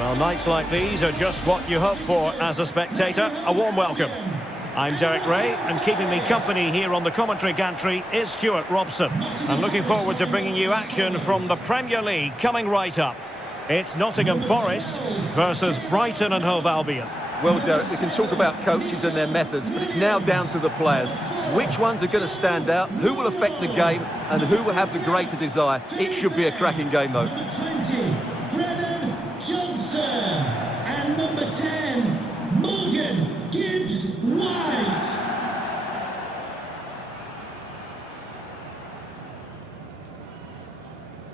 Well, nights like these are just what you hope for as a spectator. A warm welcome. I'm Derek Ray, and keeping me company here on the commentary gantry is Stuart Robson. I'm looking forward to bringing you action from the Premier League coming right up. It's Nottingham Forest versus Brighton and Hove Albion. Well, Derek, we can talk about coaches and their methods, but it's now down to the players. Which ones are going to stand out, who will affect the game, and who will have the greater desire? It should be a cracking game, though. Number 20, Brennan Johnson. And number 10, Morgan Gibbs-White.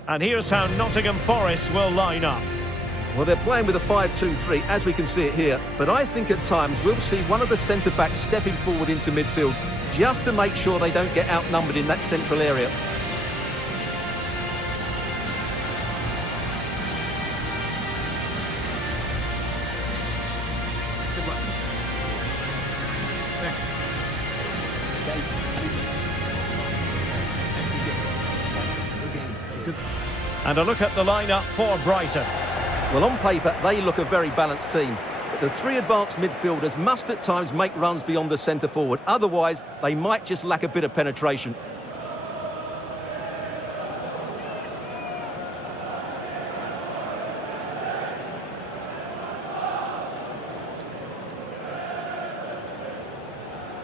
And here's how Nottingham Forest will line up. Well, they're playing with a 5-2-3, as we can see it here. But I think at times we'll see one of the centre-backs stepping forward into midfield, just to make sure they don't get outnumbered in that central area. And a look at the lineup for Brighton. Well, on paper, they look a very balanced team. But the three advanced midfielders must at times make runs beyond the centre-forward. Otherwise, they might just lack a bit of penetration.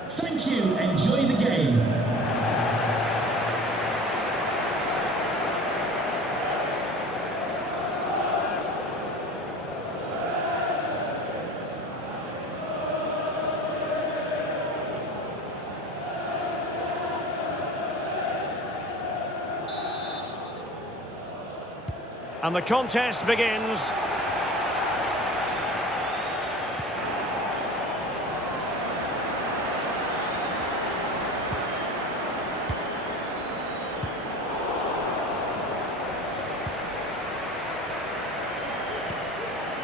Thank you. Enjoy the game. And the contest begins.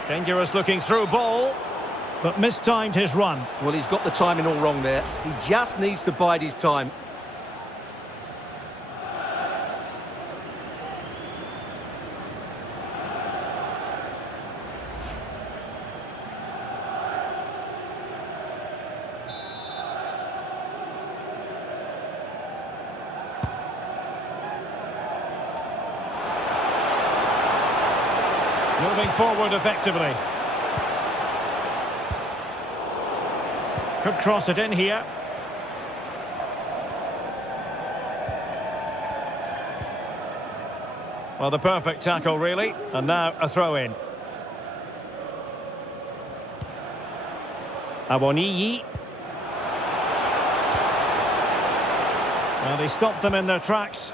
Dangerous looking through ball, but mistimed his run. Well, he's got the timing all wrong there. He just needs to bide his time. Moving forward effectively. Could cross it in here. Well, the perfect tackle, really. And now a throw-in. Awoniyi. Well, they stopped them in their tracks.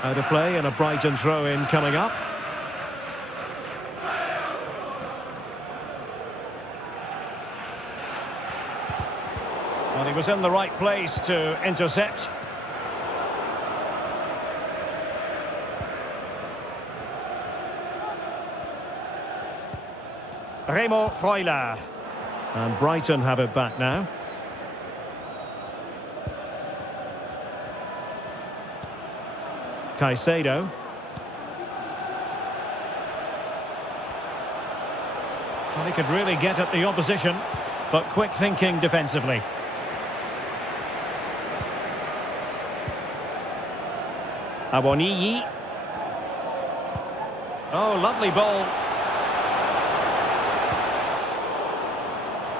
Out of play and a Brighton throw-in coming up. Well, he was in the right place to intercept. Remo Freuler. And Brighton have it back now. Caicedo. Well, he could really get at the opposition, but quick thinking defensively. Awoniyi. Oh, lovely ball.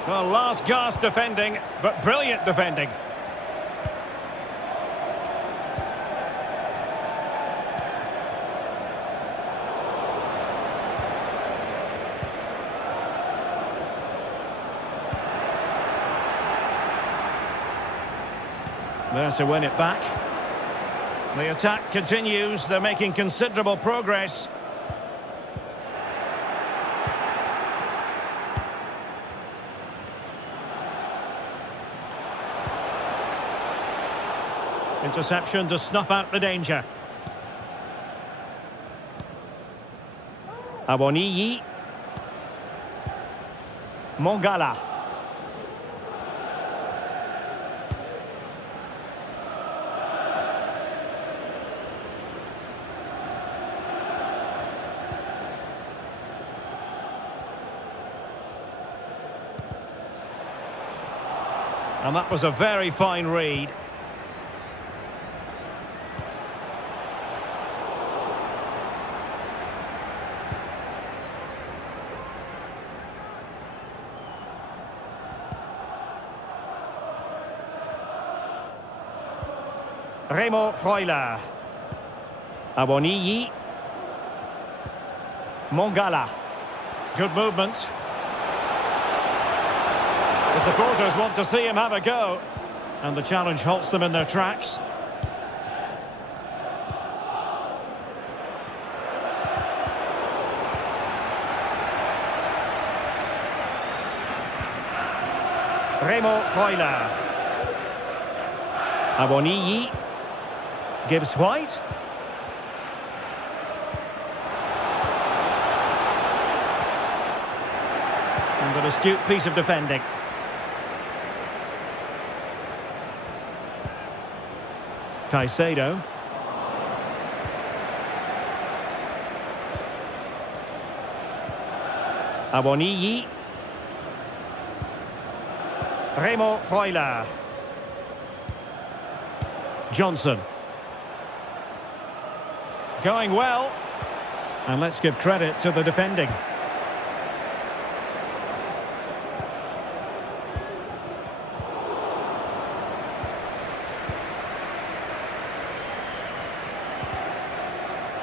Well, last gasp defending, but brilliant defending. There to win it back. The attack continues. They're making considerable progress. Interception to snuff out the danger. Awoniyi. Mongala. And that was a very fine read. Remo Freuler. Awoniyi. Mongala. Good movement. The supporters want to see him have a go. And the challenge halts them in their tracks. Remo Freuler. Awoniyi. Gibbs White. And an astute piece of defending. Caicedo. Awoniyi. Remo Freuler. Johnson. Going well. And let's give credit to the defending.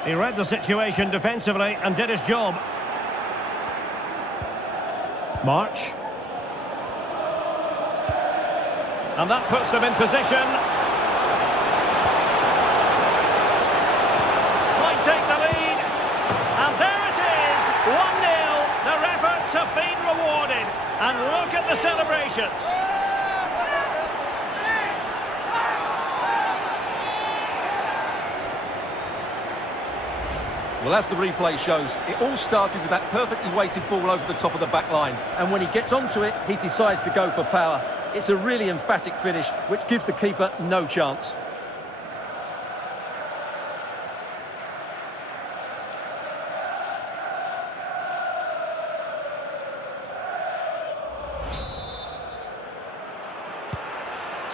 He read the situation defensively and did his job. March. And that puts them in position. Might take the lead. And there it is, 1-0. Their efforts have been rewarded. And look at the celebrations. Well, as the replay shows, it all started with that perfectly weighted ball over the top of the back line. And when he gets onto it, he decides to go for power. It's a really emphatic finish, which gives the keeper no chance.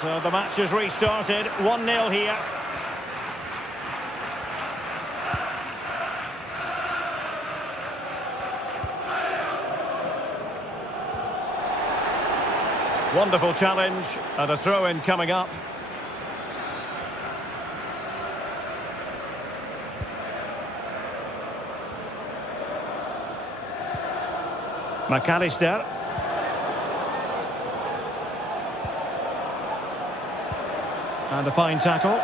So the match has restarted, 1-0 here. Wonderful challenge and a throw-in coming up. McAllister. And a fine tackle.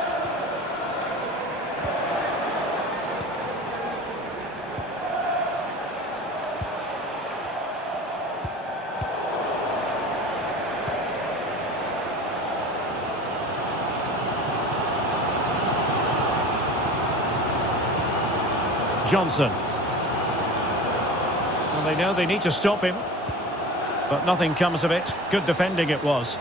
Johnson. Well, they know they need to stop him, but nothing comes of it. Good defending it was.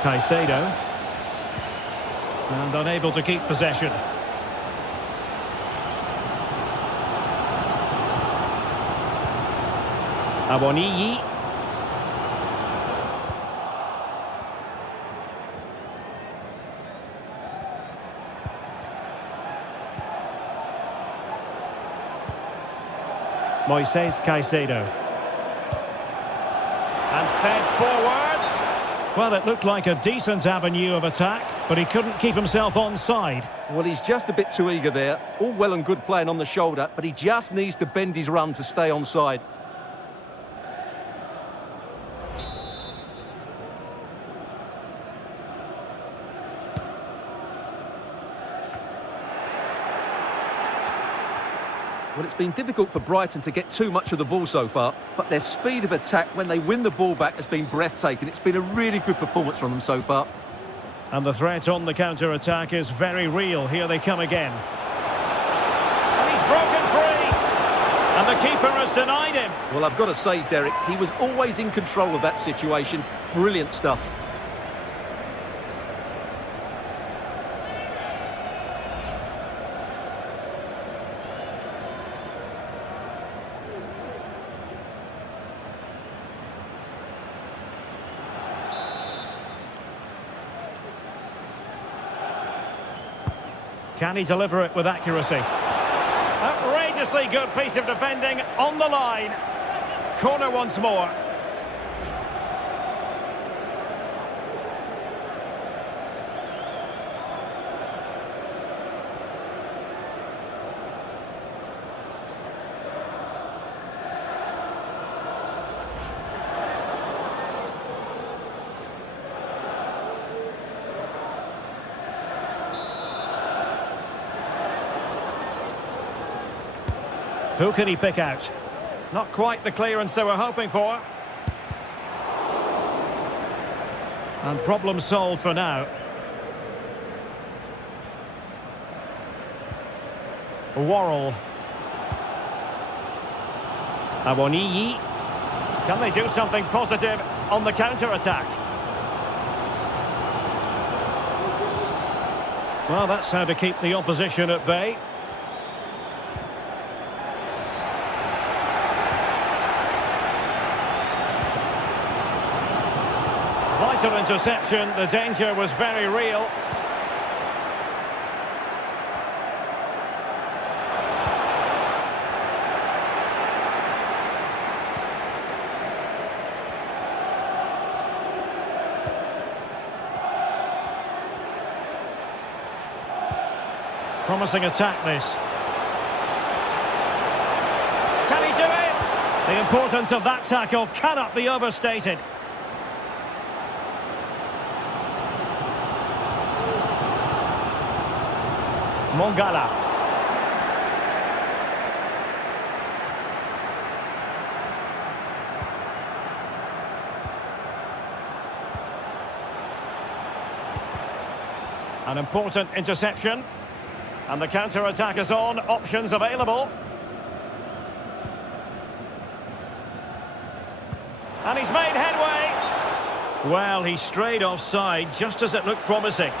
Caicedo. And unable to keep possession. Awoniyi. Moises Caicedo. And fed forwards. Well, it looked like a decent avenue of attack, but he couldn't keep himself onside. Well, he's just a bit too eager there. All well and good playing on the shoulder, but he just needs to bend his run to stay onside. Well, it's been difficult for Brighton to get too much of the ball so far, but their speed of attack when they win the ball back has been breathtaking. It's been a really good performance from them so far. And the threat on the counter-attack is very real. Here they come again. And he's broken free. And the keeper has denied him. Well, I've got to say, Derek, he was always in control of that situation. Brilliant stuff. Can he deliver it with accuracy? Outrageously good piece of defending on the line. Corner once more. Who can he pick out? Not quite the clearance they were hoping for. And problem solved for now. Worrell. Awoniyi. Can they do something positive on the counter-attack? Well, that's how to keep the opposition at bay. Vital interception, the danger was very real. Promising attack this. Can he do it? The importance of that tackle cannot be overstated. Mongala. An important interception. And the counter-attack is on. Options available. And he's made headway. Well, he strayed offside just as it looked promising.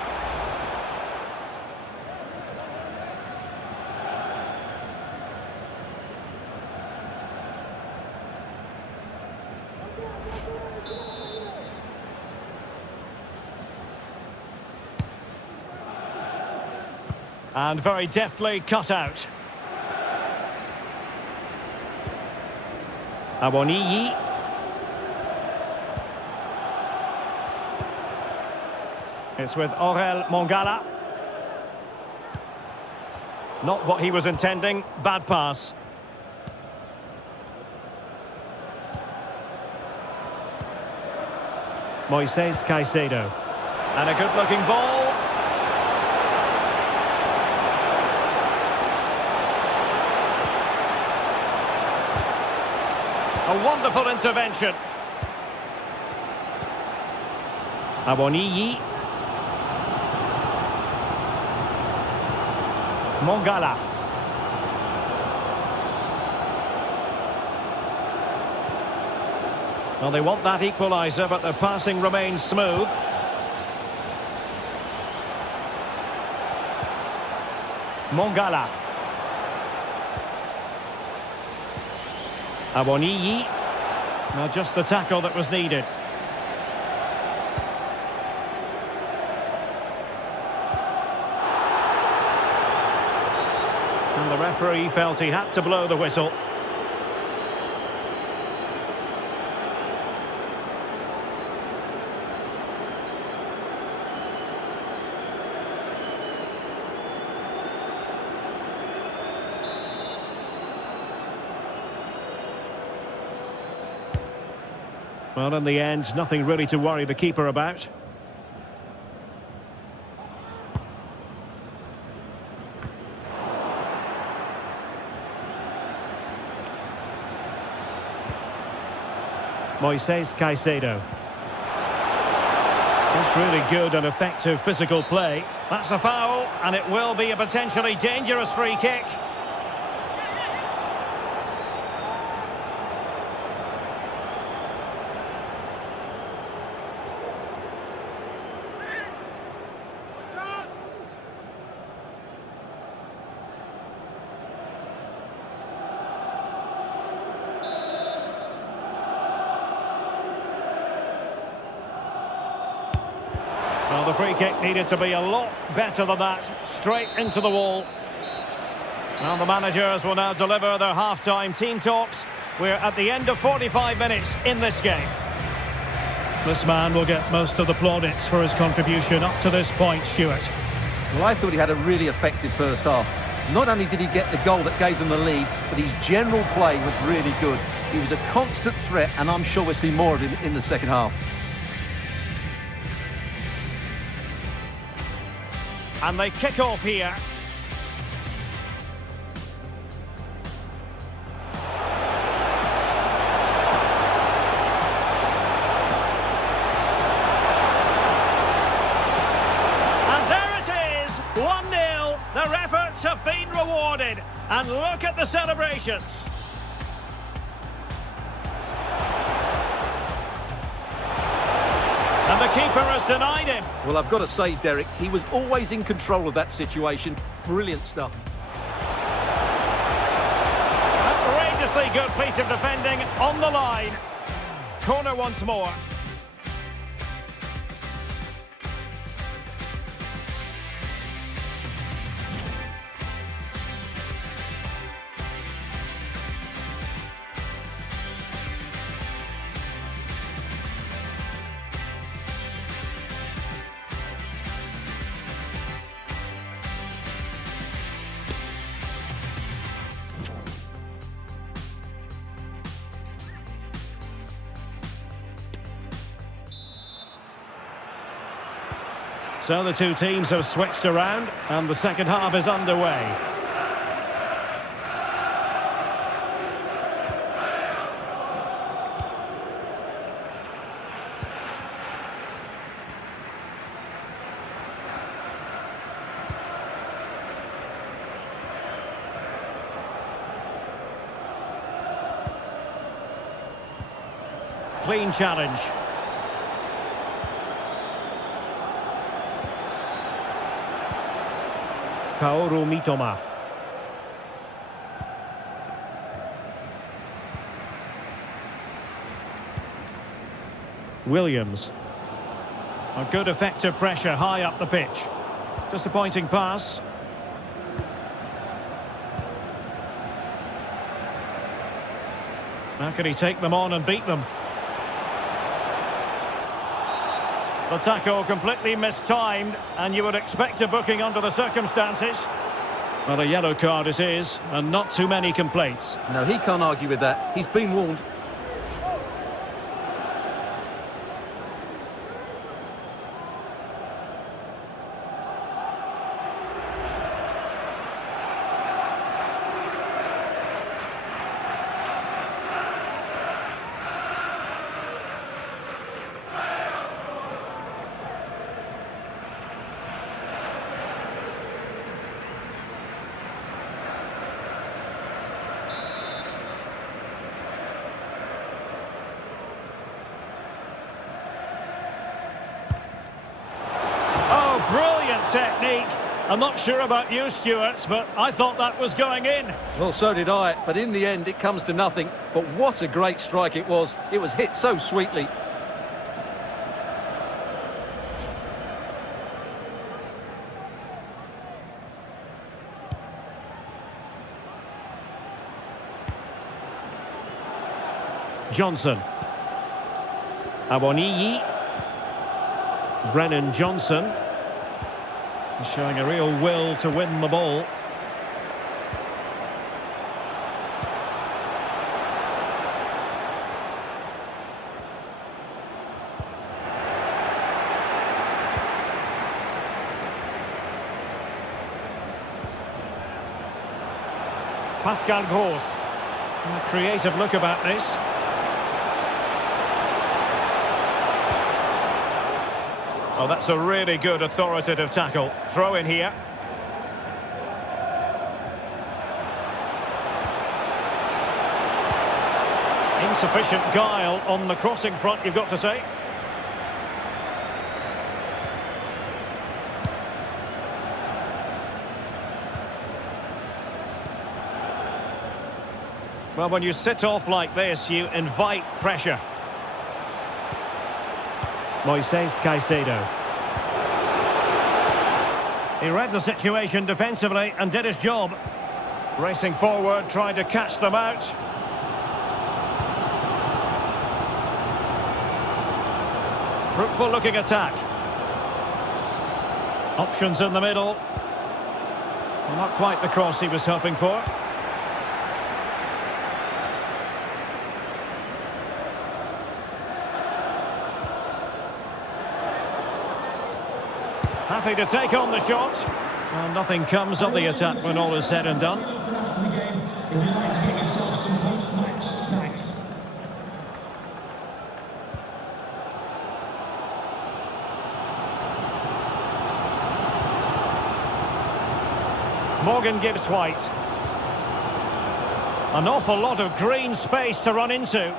And very deftly cut out. Awoniyi. It's with Orel Mongala. Not what he was intending. Bad pass. Moises Caicedo. And a good-looking ball. A wonderful intervention. Awoniyi. Mongala. Well, they want that equaliser, but their passing remains smooth. Mongala. Awoniyi. Now just the tackle that was needed. And the referee felt he had to blow the whistle. Well, in the end, nothing really to worry the keeper about. Moises Caicedo. That's really good and effective physical play. That's a foul, and it will be a potentially dangerous free kick. Well, the free kick needed to be a lot better than that. Straight into the wall. And the managers will now deliver their half-time team talks. We're at the end of 45 minutes in this game. This man will get most of the plaudits for his contribution up to this point, Stuart. Well, I thought he had a really effective first half. Not only did he get the goal that gave them the lead, but his general play was really good. He was a constant threat, and I'm sure we'll see more of him in the second half. And they kick off here. And there it is, 1-0. Their efforts have been rewarded. And look at the celebrations. And the keeper has denied him. Well, I've got to say, Derek, he was always in control of that situation. Brilliant stuff. Outrageously good piece of defending on the line. Corner once more. So the two teams have switched around and the second half is underway. Clean challenge. Kaoru Mitoma. Williams. A good effective pressure high up the pitch. Disappointing pass. How can he take them on and beat them? The tackle completely mistimed, and you would expect a booking under the circumstances. Well, a yellow card it is, and not too many complaints. No, he can't argue with that. He's been warned. Brilliant technique. I'm not sure about you, Stuart, but I thought that was going in. Well, so did I, but in the end it comes to nothing. But what a great strike it was. It was hit so sweetly. Johnson. Awoniyi. Brennan Johnson. Showing a real will to win the ball. Pascal Gross. A creative look about this. Oh, that's a really good authoritative tackle. Throw in here. Insufficient guile on the crossing front, you've got to say. Well, when you sit off like this, you invite pressure. Moises Caicedo. He read the situation defensively and did his job. Racing forward, trying to catch them out. Fruitful looking attack. Options in the middle. Well, not quite the cross he was hoping for. Happy to take on the shot. Well, nothing comes of the attack when all is said and done. After the game, if you'd like to get yourself some post-match snacks. Morgan Gibbs White. An awful lot of green space to run into.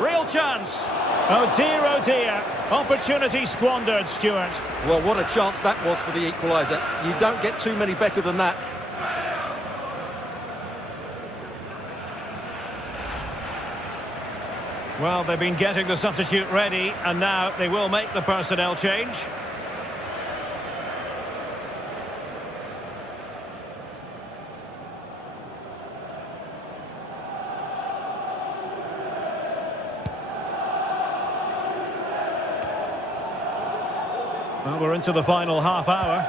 Real chance. Oh dear, opportunity squandered, Stuart. Well, what a chance that was for the equaliser. You don't get too many better than that. Well, they've been getting the substitute ready, and now they will make the personnel change. Well, we're into the final half hour.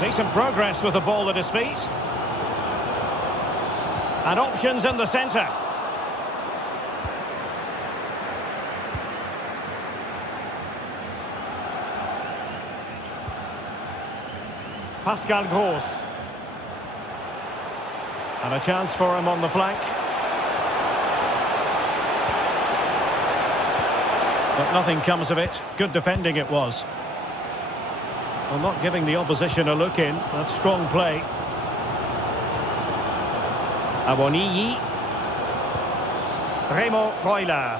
Decent progress with the ball at his feet. And options in the centre. Pascal Gross. And a chance for him on the flank. But nothing comes of it. Good defending it was. Well, not giving the opposition a look in. That's strong play. Awoniyi. Remo Freuler.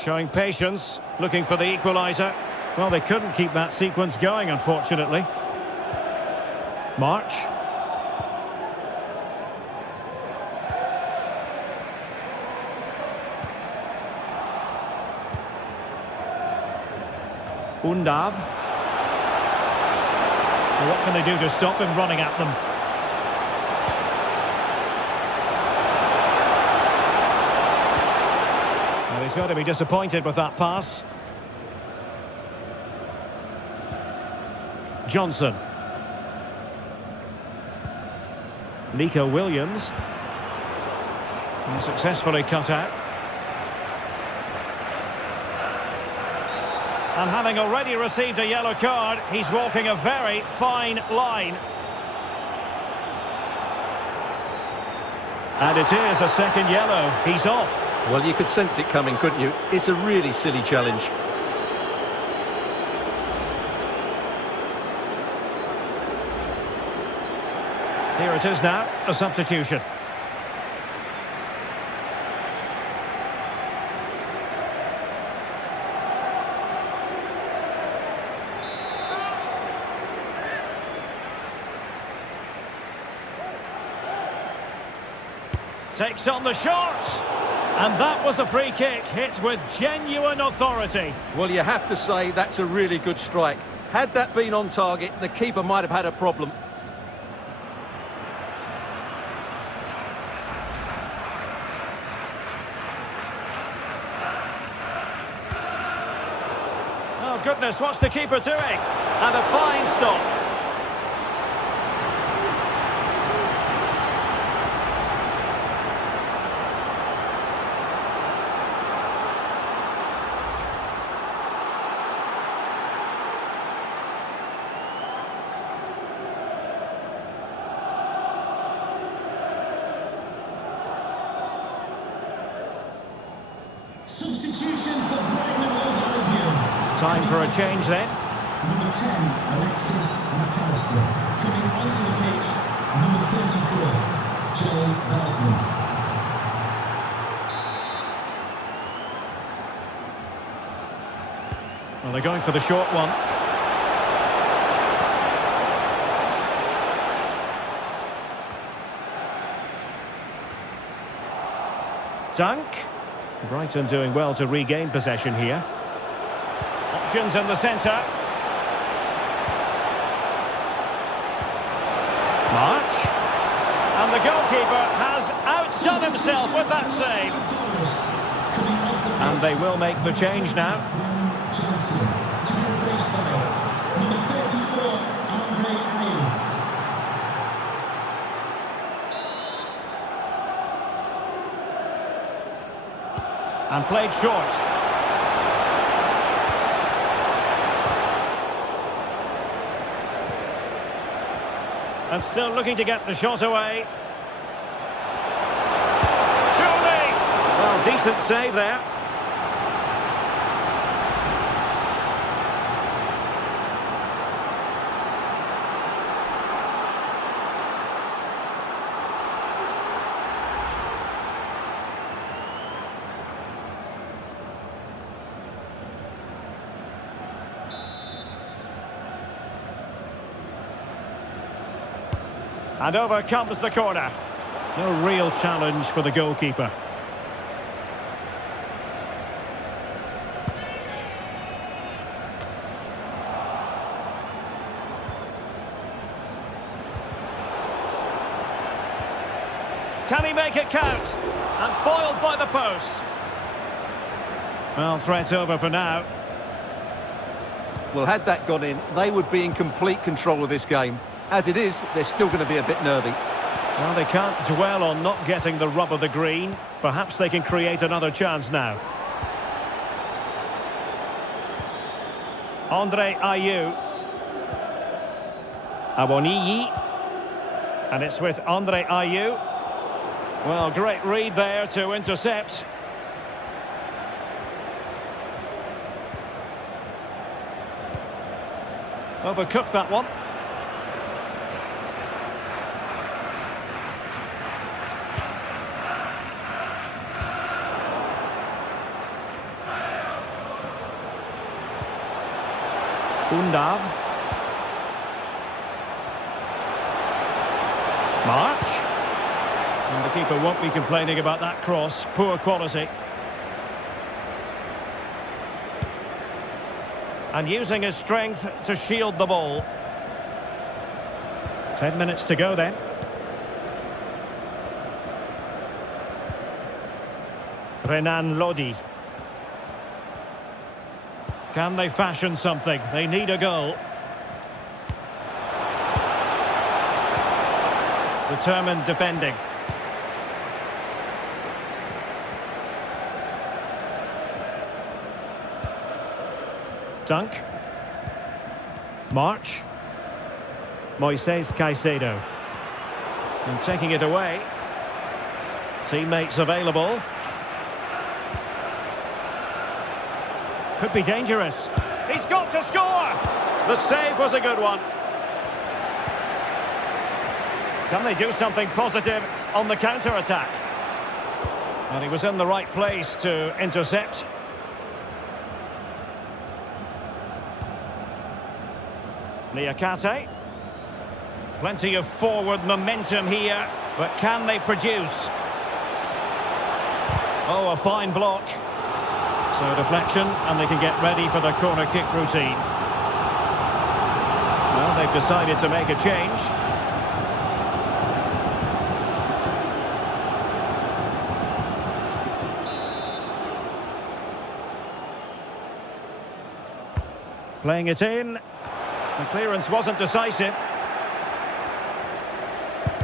Showing patience, looking for the equaliser. Well, they couldn't keep that sequence going, unfortunately. March. Undav. What can they do to stop him running at them? Well, he's got to be disappointed with that pass. Johnson. Nico Williams. And successfully cut out. And having already received a yellow card, he's walking a very fine line. And it is a second yellow. He's off. Well, you could sense it coming, couldn't you? It's a really silly challenge. Here it is now, a substitution. Takes on the shot. And that was a free kick, hit with genuine authority. Well, you have to say that's a really good strike. Had that been on target, the keeper might have had a problem. Oh, goodness, what's the keeper doing? And a fine stop. Substitution for Brighton and Hove Albion. Time for a change then. Number 10, Alexis McAllister. Coming onto the pitch, number 34, Joel Veltman. Well, they're going for the short one. Dunk. Brighton doing well to regain possession here. Options in the centre. March. And the goalkeeper has outdone himself with that save. And they will make the change now. Chelsea, to be replaced by number 34, Andre Ayew. And played short. And still looking to get the shot away. Surely! Well, decent save there. And over comes the corner. No real challenge for the goalkeeper. Can he make it count? And foiled by the post. Well, threat over for now. Well, had that gone in, they would be in complete control of this game. As it is, they're still going to be a bit nervy. Well, they can't dwell on not getting the rub of the green. Perhaps they can create another chance now. Andre Ayew. Awoniyi. And it's with Andre Ayew. Well, great read there to intercept. Overcooked that one. Undav. March. And the keeper won't be complaining about that cross. Poor quality. And using his strength to shield the ball. 10 minutes to go then. Renan Lodi. Can they fashion something? They need a goal. Determined defending. Dunk. March. Moises Caicedo. And taking it away. Teammates available. Could be dangerous. He's got to score! The save was a good one. Can they do something positive on the counter-attack? And he was in the right place to intercept. Niakate. Plenty of forward momentum here, but can they produce? Oh, a fine block. So deflection, and they can get ready for the corner kick routine. Well, they've decided to make a change. Playing it in. The clearance wasn't decisive.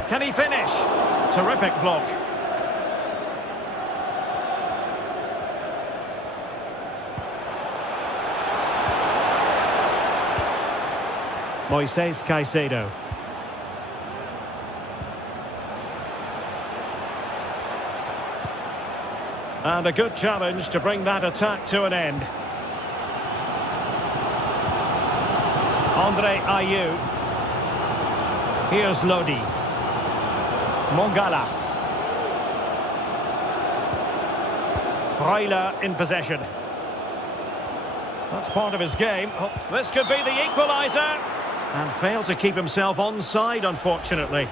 Can he finish? Terrific block. Moises Caicedo. And a good challenge to bring that attack to an end. Andre Ayew. Here's Lodi. Mongala. Freuler in possession. That's part of his game. Oh, this could be the equaliser. And failed to keep himself onside, unfortunately.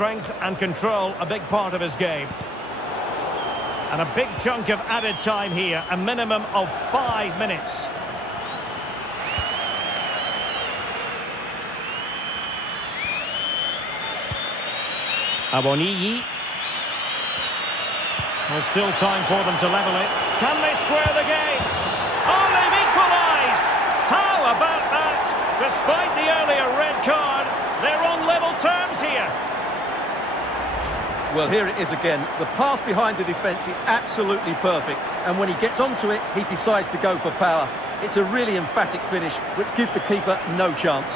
strength and control a big part of his game. And a big chunk of added time here, a minimum of 5 minutes. Awoniyi. There's still time for them to level it. Can they square the game? Oh, they've equalised! How about that? Despite the earlier red card, they're on level terms here. Well, here it is again. The pass behind the defence is absolutely perfect. And when he gets onto it, he decides to go for power. It's a really emphatic finish, which gives the keeper no chance.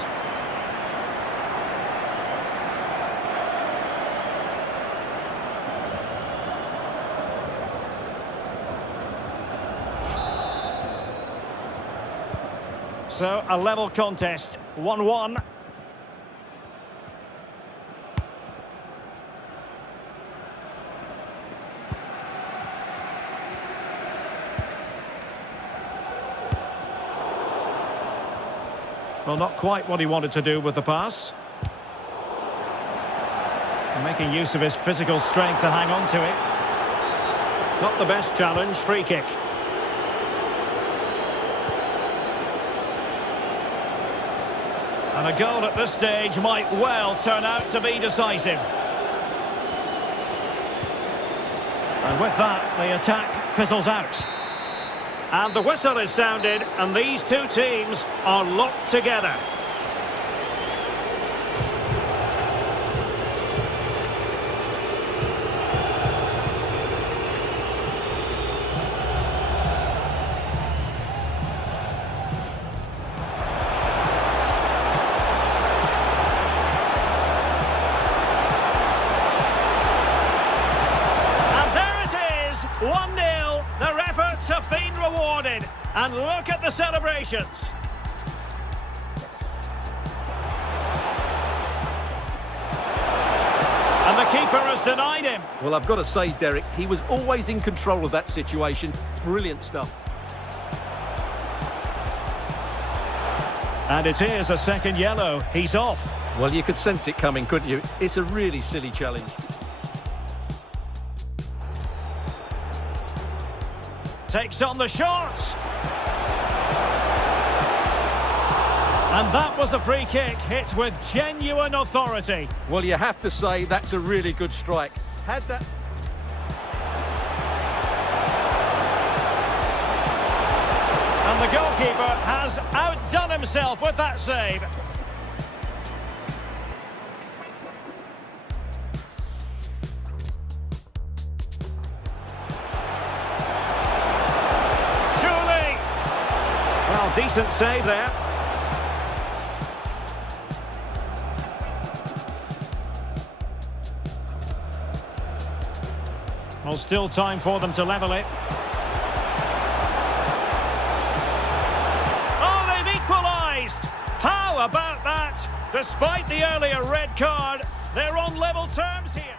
So, a level contest, 1-1. Well, not quite what he wanted to do with the pass. And making use of his physical strength to hang on to it. Not the best challenge, free kick. And a goal at this stage might well turn out to be decisive. And with that, the attack fizzles out. And the whistle is sounded, and these two teams are locked together. And there it is, 1-0. Their efforts have been rewarded. And look at the celebrations. And the keeper has denied him. Well, I've got to say, Derek, he was always in control of that situation. Brilliant stuff. And it is a second yellow. He's off. Well, you could sense it coming, couldn't you? It's a really silly challenge. Takes on the shot. And that was a free kick hit with genuine authority. Well, you have to say that's a really good strike. Had that... And the goalkeeper has outdone himself with that save. Surely. Well, decent save there. Well, still time for them to level it. Oh, they've equalised! How about that? Despite the earlier red card, they're on level terms here.